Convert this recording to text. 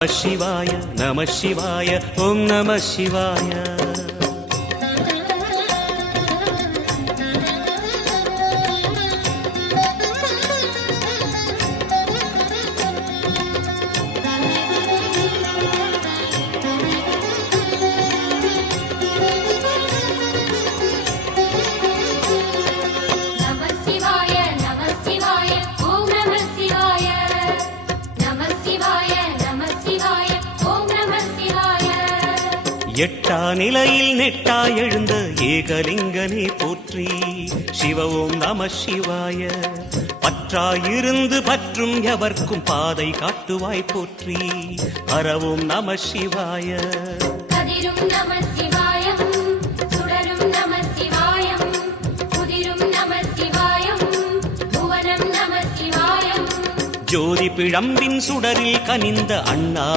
சிவாய நம சிவாய ஓம் நம சிவாய. எட்டா நிலையில் நெட்டா எழுந்த ஏகலிங்கனே போற்றி. சிவ ஓம் நம சிவாய. பற்றாயிருந்து பற்றும் எவர்க்கும் பாதை காட்டுவாய் போற்றி. ஹர ஓம் நம சிவாய. கதிரும் நம சிவாயம், சுடரும் நம சிவாயம், புதிரும் நம சிவாயம், புவனம் நம சிவாயம். ஜோதி பிழம்பின் சுடரில் கனிந்த அண்ணா